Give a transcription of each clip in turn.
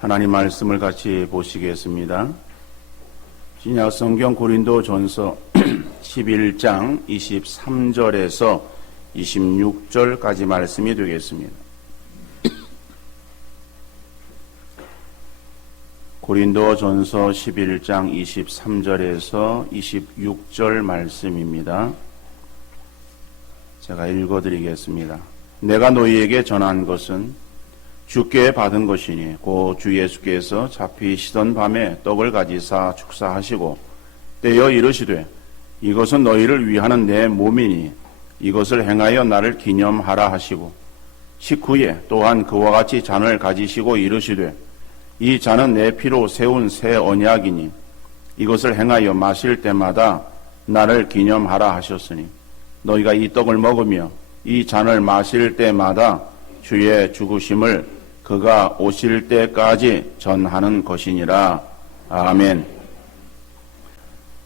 하나님 말씀을 같이 보시겠습니다. 신약 성경 고린도전서 11장 23절에서 26절까지 말씀이 되겠습니다. 고린도전서 11장 23절에서 26절 말씀입니다. 제가 읽어드리겠습니다. 내가 너희에게 전한 것은 주께 받은 것이니 곧 주 예수께서 잡히시던 밤에 떡을 가지사 축사하시고 떼어 이르시되 이것은 너희를 위하는 내 몸이니 이것을 행하여 나를 기념하라 하시고 식후에 또한 그와 같이 잔을 가지시고 이르시되 이 잔은 내 피로 세운 새 언약이니 이것을 행하여 마실 때마다 나를 기념하라 하셨으니 너희가 이 떡을 먹으며 이 잔을 마실 때마다 주의 죽으심을 그가 오실 때까지 전하는 것이니라. 아멘.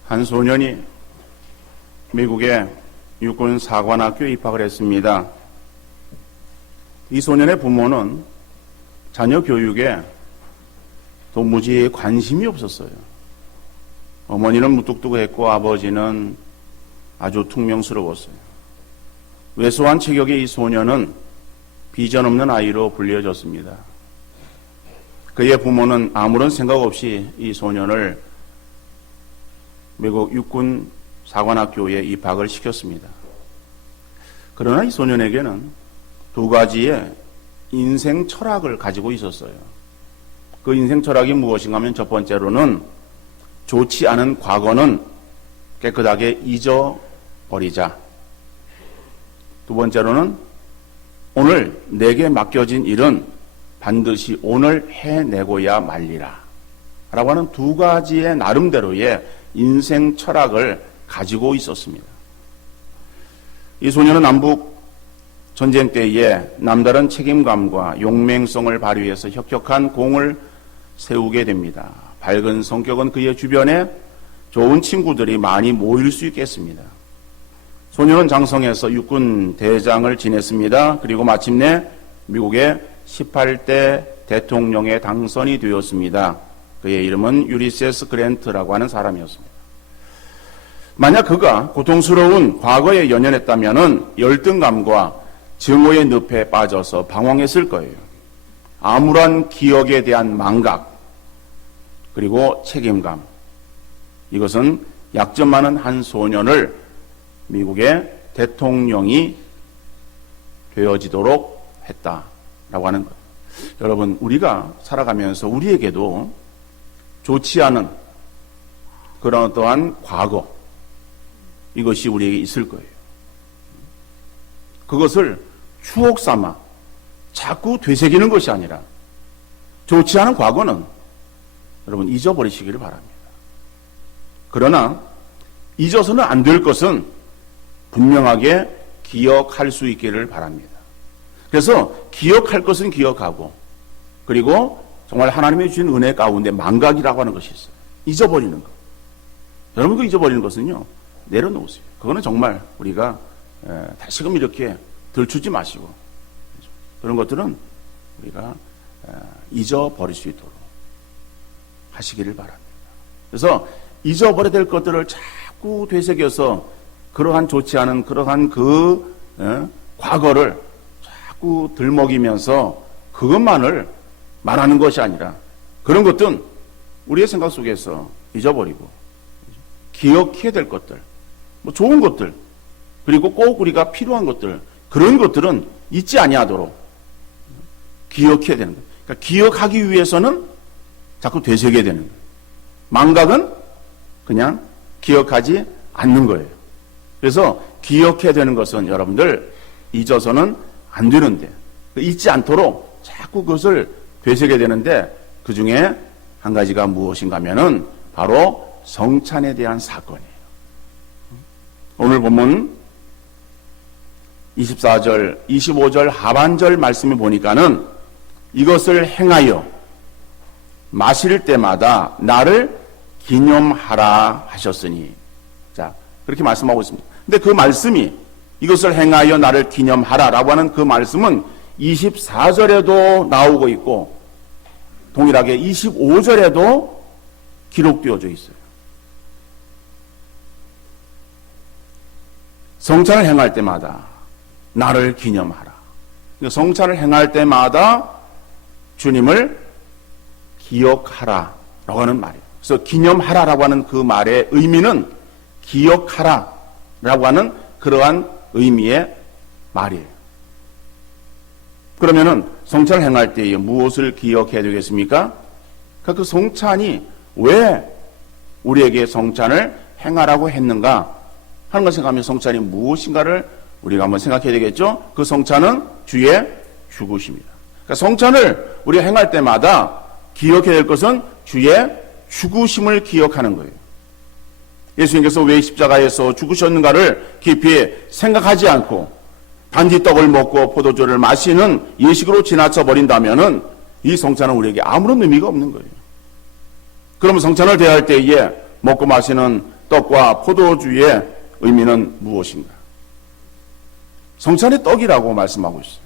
한 소년이 미국의 육군 사관학교에 입학을 했습니다. 이 소년의 부모는 자녀 교육에 도무지 관심이 없었어요. 어머니는 무뚝뚝했고 아버지는 아주 퉁명스러웠어요. 왜소한 체격의 이 소년은 비전 없는 아이로 불려졌습니다. 그의 부모는 아무런 생각 없이 이 소년을 미국 육군 사관학교에 입학을 시켰습니다. 그러나 이 소년에게는 두 가지의 인생 철학을 가지고 있었어요. 그 인생 철학이 무엇인가 하면 첫 번째로는 좋지 않은 과거는 깨끗하게 잊어버리자. 두 번째로는 오늘 내게 맡겨진 일은 반드시 오늘 해내고야 말리라 라고 하는 두 가지의 나름대로의 인생 철학을 가지고 있었습니다. 이 소년은 남북 전쟁 때에 남다른 책임감과 용맹성을 발휘해서 혁혁한 공을 세우게 됩니다. 밝은 성격은 그의 주변에 좋은 친구들이 많이 모일 수 있겠습니다. 소년은 장성에서 육군 대장을 지냈습니다. 그리고 마침내 미국의 18대 대통령에 당선이 되었습니다. 그의 이름은 유리세스 그랜트라고 하는 사람이었습니다. 만약 그가 고통스러운 과거에 연연했다면 열등감과 증오의 늪에 빠져서 방황했을 거예요. 암울한 기억에 대한 망각, 그리고 책임감. 이것은 약점 많은 한 소년을 미국의 대통령이 되어지도록 했다라고 하는 것. 여러분, 우리가 살아가면서 우리에게도 좋지 않은 그런 어떠한 과거, 이것이 우리에게 있을 거예요. 그것을 추억 삼아 자꾸 되새기는 것이 아니라 좋지 않은 과거는 여러분 잊어버리시기를 바랍니다. 그러나 잊어서는 안 될 것은 분명하게 기억할 수 있기를 바랍니다. 그래서 기억할 것은 기억하고, 그리고 정말 하나님이 주신 은혜 가운데 망각이라고 하는 것이 있어요. 잊어버리는 것. 여러분, 그 잊어버리는 것은요, 내려놓으세요. 그거는 정말 우리가 다시금 이렇게 들추지 마시고, 그런 것들은 우리가 잊어버릴 수 있도록 하시기를 바랍니다. 그래서 잊어버려야 될 것들을 자꾸 되새겨서 그러한 좋지 않은 그러한 그 과거를 자꾸 들먹이면서 그것만을 말하는 것이 아니라 그런 것들은 우리의 생각 속에서 잊어버리고 기억해야 될 것들, 뭐 좋은 것들, 그리고 꼭 우리가 필요한 것들, 그런 것들은 잊지 아니하도록 기억해야 되는 거예요. 그러니까 기억하기 위해서는 자꾸 되새겨야 되는 거예요. 망각은 그냥 기억하지 않는 거예요. 그래서 기억해야 되는 것은 여러분들 잊어서는 안 되는데, 잊지 않도록 자꾸 그것을 되새겨야 되는데, 그 중에 한 가지가 무엇인가 하면은 바로 성찬에 대한 사건이에요. 오늘 본문 24절, 25절 하반절 말씀을 보니까는 이것을 행하여 마실 때마다 나를 기념하라 하셨으니, 자, 그렇게 말씀하고 있습니다. 근데 그 말씀이 이것을 행하여 나를 기념하라 라고 하는 그 말씀은 24절에도 나오고 있고 동일하게 25절에도 기록되어져 있어요. 성찬을 행할 때마다 나를 기념하라. 성찬을 행할 때마다 주님을 기억하라 라고 하는 말이에요. 그래서 기념하라라고 하는 그 말의 의미는 기억하라 라고 하는 그러한 의미의 말이에요. 그러면은 성찬을 행할 때에 무엇을 기억해야 되겠습니까? 그 성찬이 왜 우리에게 성찬을 행하라고 했는가 하는 것을 생각하면 성찬이 무엇인가를 우리가 한번 생각해야 되겠죠? 그 성찬은 주의 죽으심이다. 그러니까 성찬을 우리가 행할 때마다 기억해야 될 것은 주의 죽으심을 기억하는 거예요. 예수님께서 왜 십자가에서 죽으셨는가를 깊이 생각하지 않고 단지 떡을 먹고 포도주를 마시는 예식으로 지나쳐 버린다면은 이 성찬은 우리에게 아무런 의미가 없는 거예요. 그러면 성찬을 대할 때에 먹고 마시는 떡과 포도주의 의미는 무엇인가? 성찬의 떡이라고 말씀하고 있어요.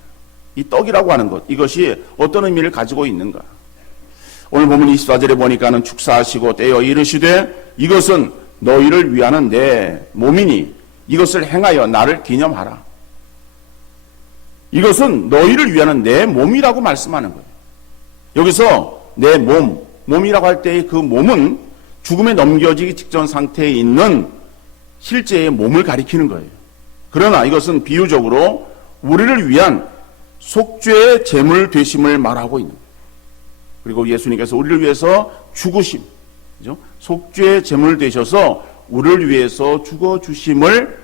이 떡이라고 하는 것, 이것이 어떤 의미를 가지고 있는가? 오늘 보면 24절에 보니까는 축사하시고 떼어 이르시되 이것은 너희를 위하는 내 몸이니 이것을 행하여 나를 기념하라. 이것은 너희를 위하는 내 몸이라고 말씀하는 거예요. 여기서 내 몸이라고 할 때의 그 몸은 죽음에 넘겨지기 직전 상태에 있는 실제의 몸을 가리키는 거예요. 그러나 이것은 비유적으로 우리를 위한 속죄의 제물 되심을 말하고 있는 거예요. 그리고 예수님께서 우리를 위해서 죽으심, 그죠? 속죄의 제물 되셔서 우리를 위해서 죽어주심을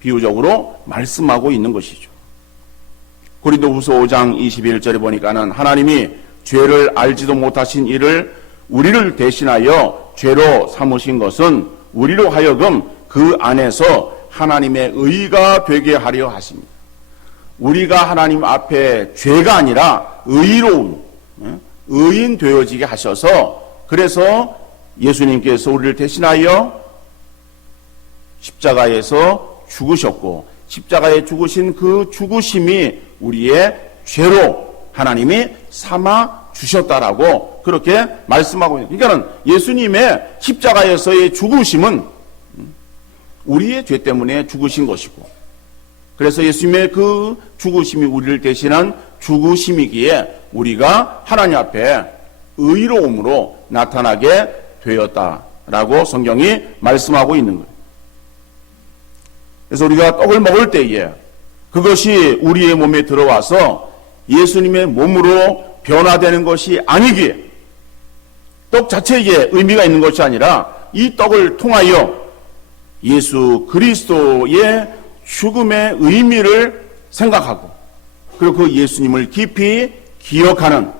비유적으로 말씀하고 있는 것이죠. 고린도후서 5장 21절에 보니까는 하나님이 죄를 알지도 못하신 이를 우리를 대신하여 죄로 삼으신 것은 우리로 하여금 그 안에서 하나님의 의가 되게 하려 하십니다. 우리가 하나님 앞에 죄가 아니라 의로운 의인 되어지게 하셔서 그래서 예수님께서 우리를 대신하여 십자가에서 죽으셨고 십자가에 죽으신 그 죽으심이 우리의 죄로 하나님이 삼아 주셨다라고 그렇게 말씀하고 있는. 그러니까는 예수님의 십자가에서의 죽으심은 우리의 죄 때문에 죽으신 것이고, 그래서 예수님의 그 죽으심이 우리를 대신한 죽으심이기에 우리가 하나님 앞에 의로움으로 나타나게 되었다라고 성경이 말씀하고 있는 거예요. 그래서 우리가 떡을 먹을 때에 그것이 우리의 몸에 들어와서 예수님의 몸으로 변화되는 것이 아니기에, 떡 자체에 의미가 있는 것이 아니라 이 떡을 통하여 예수 그리스도의 죽음의 의미를 생각하고 그리고 그 예수님을 깊이 기억하는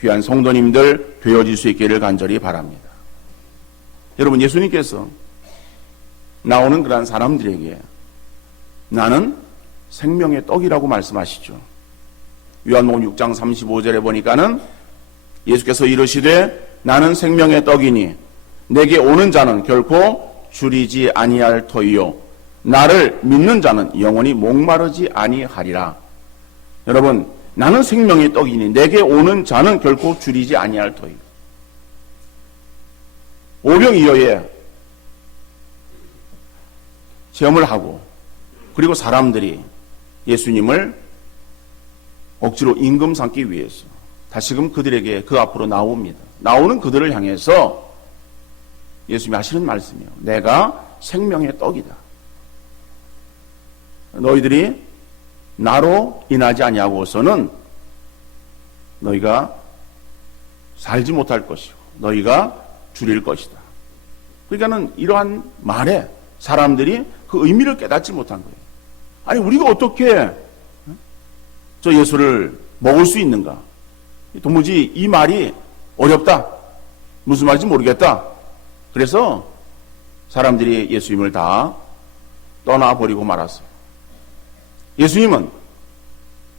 귀한 성도님들 되어질 수 있기를 간절히 바랍니다. 여러분, 예수님께서 나오는 그러한 사람들에게 나는 생명의 떡이라고 말씀하시죠. 요한복음 6장 35절에 보니까는 예수께서 이르시되 나는 생명의 떡이니 내게 오는 자는 결코 줄이지 아니할 터이요 나를 믿는 자는 영원히 목마르지 아니하리라. 여러분, 나는 생명의 떡이니 내게 오는 자는 결코 줄이지 아니할 터이요. 오병이어에 체험을 하고 그리고 사람들이 예수님을 억지로 임금 삼기 위해서 다시금 그들에게 그 앞으로 나옵니다. 나오는 그들을 향해서 예수님이 하시는 말씀이에요. 내가 생명의 떡이다. 너희들이 나로 인하지 아니하고서는 너희가 살지 못할 것이고 너희가 줄일 것이다. 그러니까는 이러한 말에 사람들이 그 의미를 깨닫지 못한 거예요. 아니, 우리가 어떻게 저 예수를 먹을 수 있는가? 도무지 이 말이 어렵다. 무슨 말인지 모르겠다. 그래서 사람들이 예수님을 다 떠나버리고 말았어요. 예수님은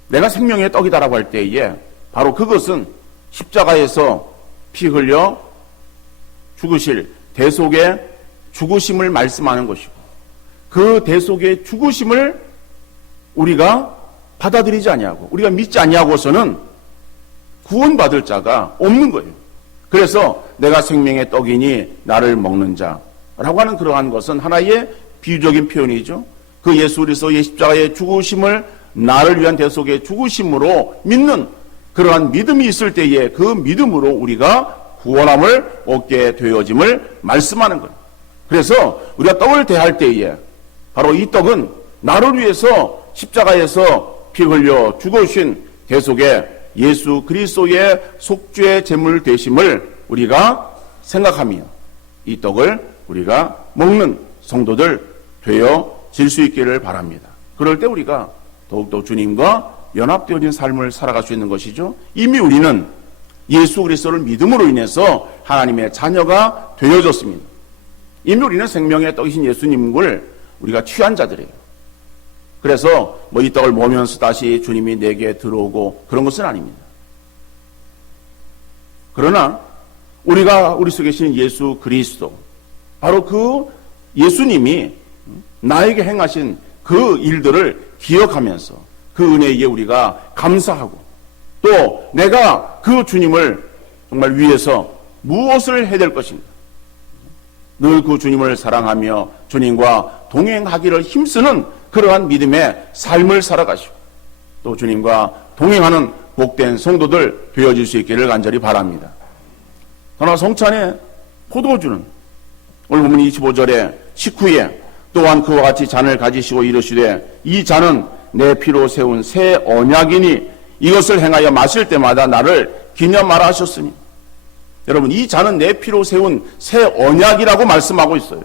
내가 생명의 떡이다라고 할 때에 바로 그것은 십자가에서 피 흘려 죽으실 대속의 죽으심을 말씀하는 것이고 그 대속의 죽으심을 우리가 받아들이지 아니하고 우리가 믿지 아니하고서는 구원받을 자가 없는 거예요. 그래서 내가 생명의 떡이니 나를 먹는 자라고 하는 그러한 것은 하나의 비유적인 표현이죠. 그 예수 그리스도의 십자가의 죽으심을 나를 위한 대속의 죽으심으로 믿는 그러한 믿음이 있을 때에 그 믿음으로 우리가 구원함을 얻게 되어짐을 말씀하는 거예요. 그래서 우리가 떡을 대할 때에 바로 이 떡은 나를 위해서 십자가에서 피 흘려 죽으신 대속의 예수 그리스도의 속죄 제물 되심을 우리가 생각하며 이 떡을 우리가 먹는 성도들 되어질 수 있기를 바랍니다. 그럴 때 우리가 더욱더 주님과 연합되어진 삶을 살아갈 수 있는 것이죠. 이미 우리는 예수 그리스도를 믿음으로 인해서 하나님의 자녀가 되어졌습니다. 이미 우리는 생명의 떡이신 예수님을 우리가 취한 자들이에요. 그래서 이 떡을 모으면서 다시 주님이 내게 들어오고 그런 것은 아닙니다. 그러나 우리가 우리 속에 계신 예수 그리스도, 바로 그 예수님이 나에게 행하신 그 일들을 기억하면서 그 은혜에 우리가 감사하고 또 내가 그 주님을 정말 위해서 무엇을 해야 될 것인가, 늘 그 주님을 사랑하며 주님과 동행하기를 힘쓰는 그러한 믿음의 삶을 살아가시고 또 주님과 동행하는 복된 성도들 되어질 수 있기를 간절히 바랍니다. 그러나 성찬의 포도주는 오늘 보면 25절에 식후에 또한 그와 같이 잔을 가지시고 이르시되 이 잔은 내 피로 세운 새 언약이니 이것을 행하여 마실 때마다 나를 기념하라 하셨으니, 여러분 이 잔은 내 피로 세운 새 언약이라고 말씀하고 있어요.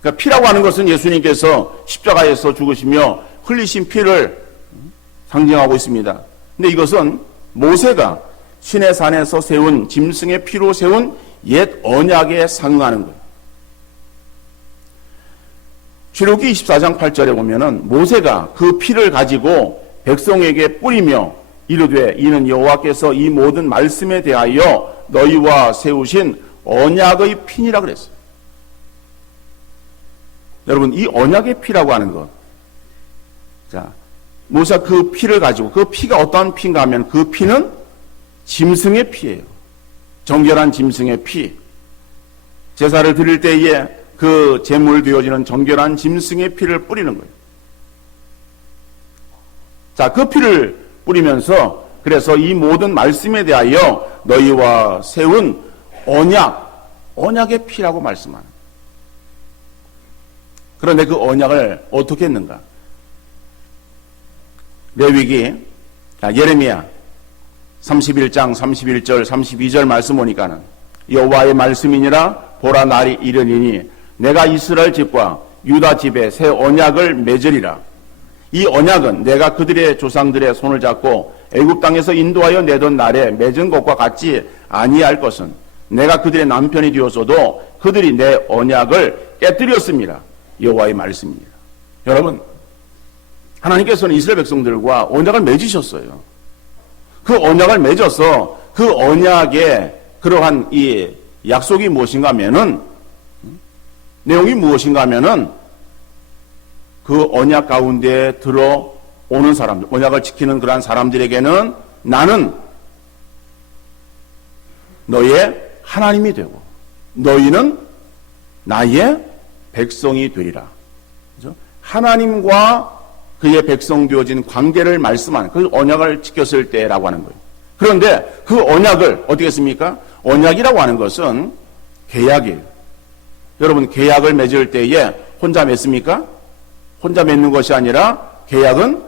그러니까 피라고 하는 것은 예수님께서 십자가에서 죽으시며 흘리신 피를 상징하고 있습니다. 근데 이것은 모세가 시내산에서 세운 짐승의 피로 세운 옛 언약에 상응하는 거예요. 출애굽기 24장 8절에 보면은 모세가 그 피를 가지고 백성에게 뿌리며 이르되 이는 여호와께서 이 모든 말씀에 대하여 너희와 세우신 언약의 피니라 그랬어요. 여러분 이 언약의 피라고 하는 것, 자 모세가 그 피를 가지고, 그 피가 어떠한 피인가 하면 그 피는 짐승의 피예요. 정결한 짐승의 피. 제사를 드릴 때에 그 제물 되어지는 정결한 짐승의 피를 뿌리는 거예요. 자, 그 피를 뿌리면서 그래서 이 모든 말씀에 대하여 너희와 세운 언약의 피라고 말씀하는 거예요. 그런데 그 언약을 어떻게 했는가? 레위기, 예레미야 31장 31절 32절 말씀 보니까는 여호와의 말씀이니라 보라 날이 이르니니 내가 이스라엘 집과 유다 집에 새 언약을 맺으리라. 이 언약은 내가 그들의 조상들의 손을 잡고 애굽 땅에서 인도하여 내던 날에 맺은 것과 같지 아니할 것은 내가 그들의 남편이 되었어도 그들이 내 언약을 깨뜨렸습니다. 여호와의 말씀입니다. 여러분, 하나님께서는 이스라엘 백성들과 언약을 맺으셨어요. 그 언약을 맺어서 그 언약의 그러한 이 약속이 무엇인가 하면은, 내용이 무엇인가 하면은 그 언약 가운데 들어오는 사람들, 언약을 지키는 그러한 사람들에게는 나는 너의 하나님이 되고 너희는 나의 백성이 되리라. 그렇죠? 하나님과 그의 백성 되어진 관계를 말씀하는 그 언약을 지켰을 때라고 하는 거예요. 그런데 그 언약을 어떻게 했습니까? 언약이라고 하는 것은 계약이에요. 여러분 계약을 맺을 때에 혼자 맺습니까? 혼자 맺는 것이 아니라 계약은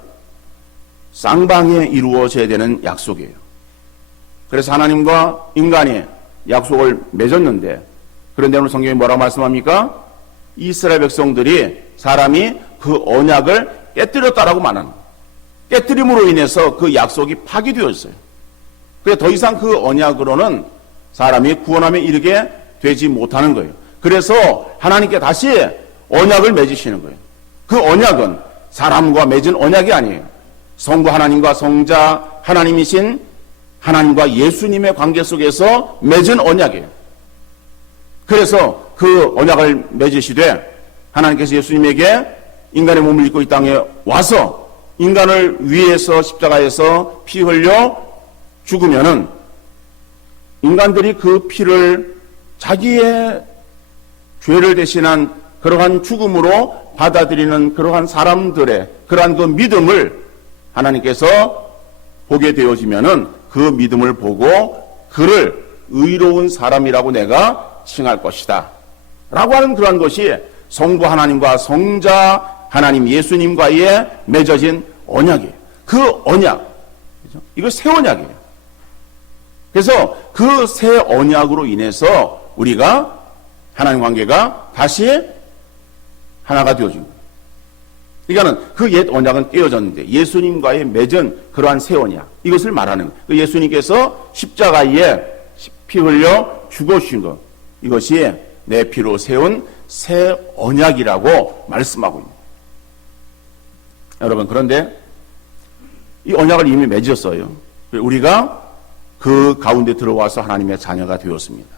쌍방에 이루어져야 되는 약속이에요. 그래서 하나님과 인간이 약속을 맺었는데, 그런데 오늘 성경이 뭐라고 말씀합니까? 이스라엘 백성들이 사람이 그 언약을 깨뜨렸다라고 말하는 거예요. 깨뜨림으로 인해서 그 약속이 파기되었어요. 그래서 더 이상 그 언약으로는 사람이 구원함에 이르게 되지 못하는 거예요. 그래서 하나님께 다시 언약을 맺으시는 거예요. 그 언약은 사람과 맺은 언약이 아니에요. 성부 하나님과 성자 하나님이신 하나님과 예수님의 관계 속에서 맺은 언약이에요. 그래서 그 언약을 맺으시되 하나님께서 예수님에게 인간의 몸을 입고 이 땅에 와서 인간을 위해서 십자가에서 피 흘려 죽으면은 인간들이 그 피를 자기의 죄를 대신한 그러한 죽음으로 받아들이는 그러한 사람들의 그러한 그 믿음을 하나님께서 보게 되어지면은 그 믿음을 보고 그를 의로운 사람이라고 내가 칭할 것이다 라고 하는 그러한 것이 성부 하나님과 성자 하나님 예수님과의 맺어진 언약이에요. 그 언약, 이거 새 언약이에요. 그래서 그 새 언약으로 인해서 우리가 하나님 관계가 다시 하나가 되어진 거예요. 그러니까는 그 옛 언약은 깨어졌는데 예수님과의 맺은 그러한 새 언약, 이것을 말하는 거예요. 예수님께서 십자가에 피 흘려 죽어주신 것, 이것이 내 피로 세운 새 언약이라고 말씀하고 있는 거예요. 여러분, 그런데 이 언약을 이미 맺었어요. 우리가 그 가운데 들어와서 하나님의 자녀가 되었습니다.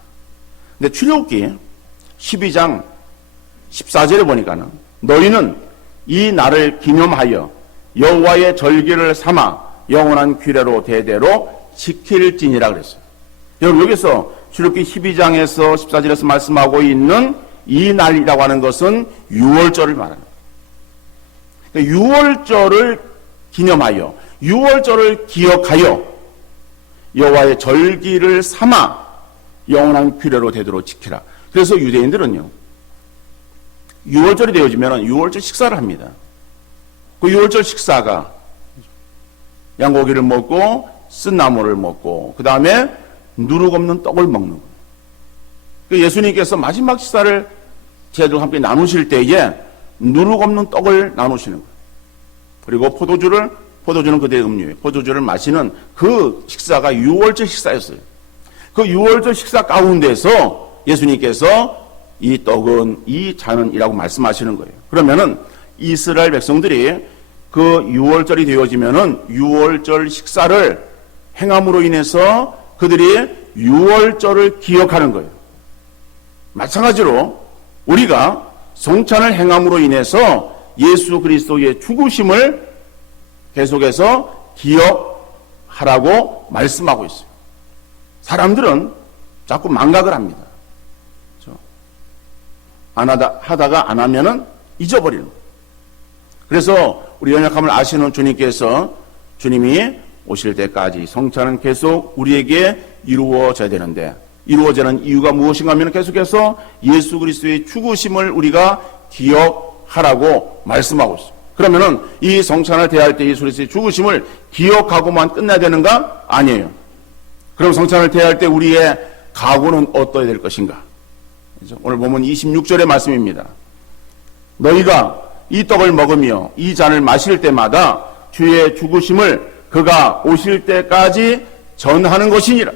근데 출애굽기 12장 14절에 보니까는 너희는 이 날을 기념하여 여호와의 절기를 삼아 영원한 규례로 대대로 지킬지니라 그랬어요. 여러분, 여기서 출애굽기 12장에서 14절에서 말씀하고 있는 이 날이라고 하는 것은 유월절을 말합니다. 유월절을 기념하여, 유월절을 기억하여 여호와의 절기를 삼아 영원한 규례로 되도록 지키라. 그래서 유대인들은요, 유월절이 되어지면 유월절 식사를 합니다. 그 유월절 식사가 양고기를 먹고 쓴 나물을 먹고 그 다음에 누룩 없는 떡을 먹는 거예요. 그 예수님께서 마지막 식사를 제자들과 함께 나누실 때에 누룩 없는 떡을 나누시는 거예요. 그리고 포도주는 그대의 음료예요. 포도주를 마시는 그 식사가 유월절 식사였어요. 그 유월절 식사 가운데서 예수님께서 이 떡은 이 잔은이라고 말씀하시는 거예요. 그러면은 이스라엘 백성들이 그 유월절이 되어지면은 유월절 식사를 행함으로 인해서 그들이 유월절을 기억하는 거예요. 마찬가지로 우리가 성찬을 행함으로 인해서 예수 그리스도의 죽으심을 계속해서 기억하라고 말씀하고 있어요. 사람들은 자꾸 망각을 합니다. 하다가 안 하면은 잊어버리는 거예요. 그래서 우리 연약함을 아시는 주님께서 주님이 오실 때까지 성찬은 계속 우리에게 이루어져야 되는데, 이루어지는 이유가 무엇인가 하면 계속해서 예수 그리스도의 죽으심을 우리가 기억하라고 말씀하고 있어요. 그러면은 이 성찬을 대할 때 예수 그리스도의 죽으심을 기억하고만 끝나야 되는가? 아니에요. 그럼 성찬을 대할 때 우리의 각오는 어떠해야 될 것인가? 오늘 보면 26절의 말씀입니다. 너희가 이 떡을 먹으며 이 잔을 마실 때마다 주의 죽으심을 그가 오실 때까지 전하는 것이니라.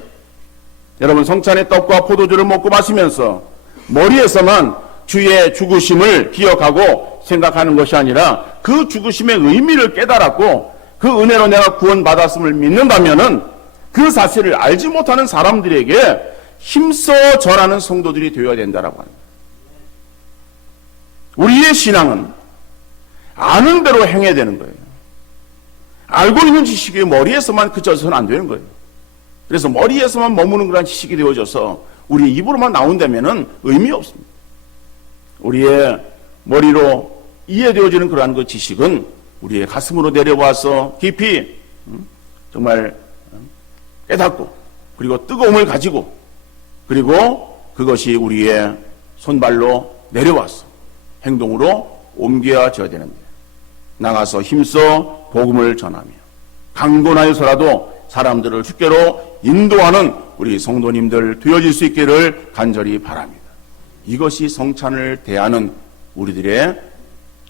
여러분, 성찬의 떡과 포도주를 먹고 마시면서 머리에서만 주의 죽으심을 기억하고 생각하는 것이 아니라 그 죽으심의 의미를 깨달았고 그 은혜로 내가 구원받았음을 믿는다면은 그 사실을 알지 못하는 사람들에게 힘써 전하는 성도들이 되어야 된다라고 합니다. 우리의 신앙은 아는 대로 행해야 되는 거예요. 알고 있는 지식이 머리에서만 그쳐서는 안 되는 거예요. 그래서 머리에서만 머무는 그런 지식이 되어져서 우리 입으로만 나온다면은 의미 없습니다. 우리의 머리로 이해되어지는 그러한 그 지식은 우리의 가슴으로 내려와서 깊이 정말 깨닫고 그리고 뜨거움을 가지고 그리고 그것이 우리의 손발로 내려와서 행동으로 옮겨져야 되는데, 나가서 힘써 복음을 전하며 강권하여서라도 사람들을 주께로 인도하는 우리 성도님들 되어질 수 있기를 간절히 바랍니다. 이것이 성찬을 대하는 우리들의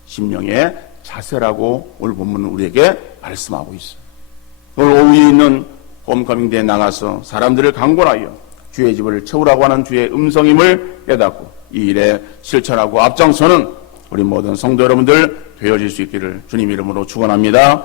심령의 자세라고 오늘 본문은 우리에게 말씀하고 있어요. 오늘 오후에 있는 홈커밍대에 나가서 사람들을 강권하여 주의 집을 채우라고 하는 주의 음성임을 깨닫고 이 일에 실천하고 앞장서는 우리 모든 성도 여러분들 되어질 수 있기를 주님 이름으로 축원합니다.